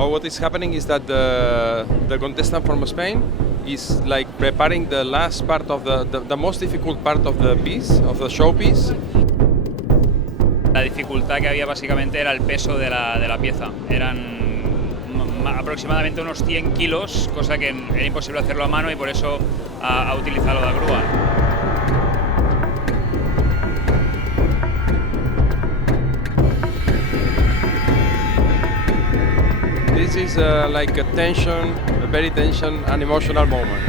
or what is happening is that the contestant from Spain is like preparing the last part of the most difficult part of the piece, of the showpiece. La dificultad que había básicamente era el peso de la pieza. Eran aproximadamente unos 100 kilos, cosa que era imposible hacerlo a mano y por eso ha utilizado la grúa. This is like a tension, a very tension and emotional moment.